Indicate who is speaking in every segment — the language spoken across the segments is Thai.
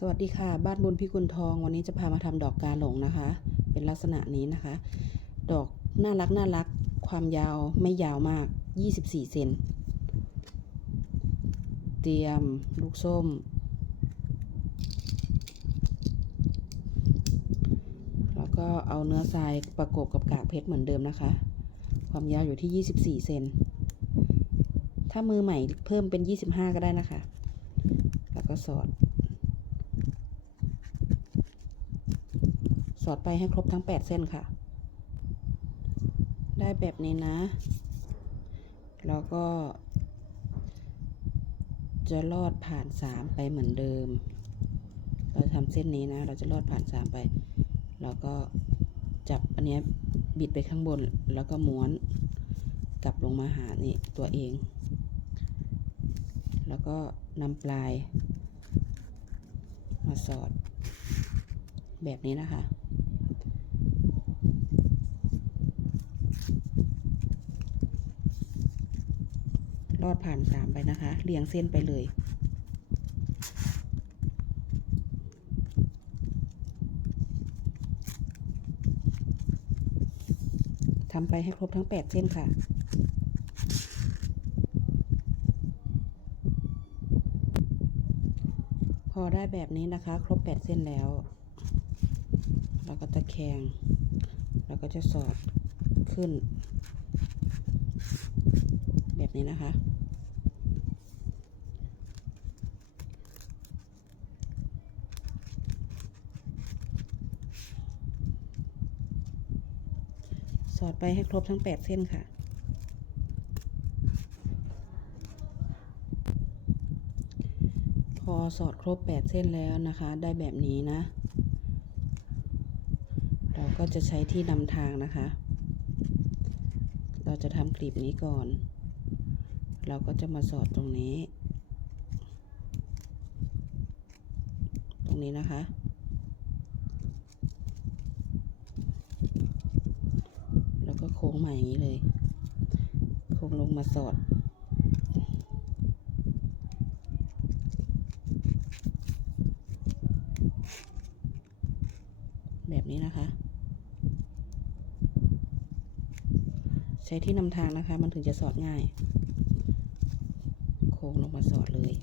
Speaker 1: สวัสดีค่ะ บ้านบุญพิกุลทอง วันนี้จะพามาทำดอกกาหลงนะคะ เป็นลักษณะนี้นะคะ ดอกน่ารักน่ารัก ความยาวไม่ยาวมาก 24 เซน เตรียมลูกส้ม แล้วก็เอาเนื้อทรายประกบกับกากเพชรเหมือนเดิมนะคะ ความยาวอยู่ที่ 24 เซน ถ้ามือใหม่เพิ่มเป็น 25 ก็ได้นะคะ แล้วก็สอด อดไปให้ครบทั้ง 8 เส้นค่ะ ได้แบบนี้นะ แล้วก็ จะลอดผ่าน 3 ไปเหมือนเดิม เราทำเส้นนี้นะ เราจะลอดผ่าน 3 ไป แล้วก็จับอันนี้บิดไปข้างบน แล้วก็ม้วนกลับลงมาหานี่ตัวเอง แล้วก็นำปลายมาสอดแบบนี้นะคะ ลอดผ่านสามไปนะคะ เรียงเส้นไปเลย ทำไปให้ครบทั้ง8เส้นค่ะพอได้แบบนี้นะคะ ครบ 8 เส้นแล้ว เราก็ตะแคงแล้วก็จะสอดขึ้น แบบนี้นะคะ สอดไปให้ครบทั้ง 8 เส้นค่ะพอสอดครบ 8 เส้นแล้วนะคะ ได้แบบนี้นะ เราก็จะใช้ที่นำทางนะคะ เราจะทำกลีบนี้ก่อน เราก็จะมาสอดตรงนี้ ตรงนี้นะคะ แล้วก็โค้งมาอย่างนี้เลย โค้งลงมาสอดแบบนี้นะคะ ใช้ที่นำทางนะคะ มันถึงจะสอดง่าย โค้งลงมาสอดเลย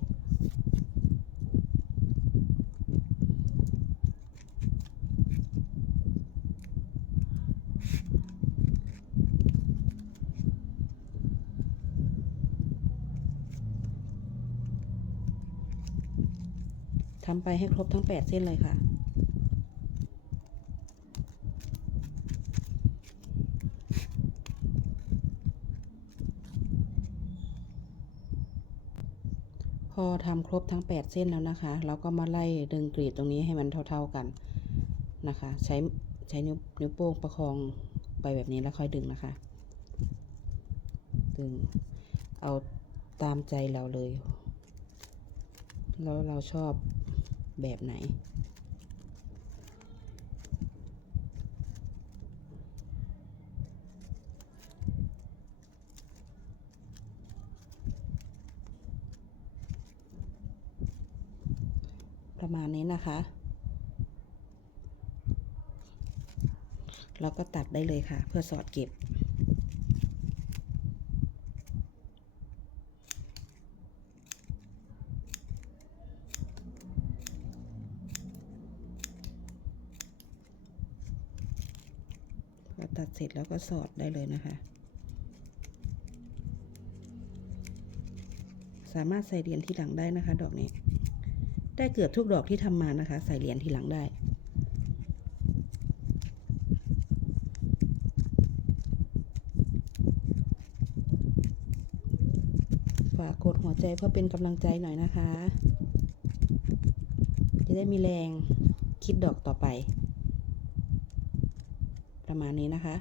Speaker 1: ทำไปให้ครบทั้ง 8 เส้นเลยค่ะ พอทำครบทั้ง 8 เส้นแล้วนะคะ เราก็มาไล่ดึงกรีดตรงนี้ให้มันเท่า ๆกันนะคะ ใช้ใช้นิ้วนิ้วโป้งประคองไปแบบนี้แล้วค่อยดึงนะคะ ดึง เอาตามใจเราเลย แล้วเราชอบแบบไหน ประมาณนี้นะคะ เราก็ตัดได้เลยค่ะ เพื่อสอดเก็บ พอตัดเสร็จแล้วก็สอดได้เลยนะคะสามารถใส่เหรียญที่หลังได้นะคะ ดอกนี้ ได้เกือบทุกดอกที่ทำมานะคะ ใส่เหรียญทีหลังได้ ฝากกดหัวใจเพื่อเป็นกำลังใจหน่อยนะคะ จะได้มีแรงคิดดอกต่อไป ประมาณนี้นะคะ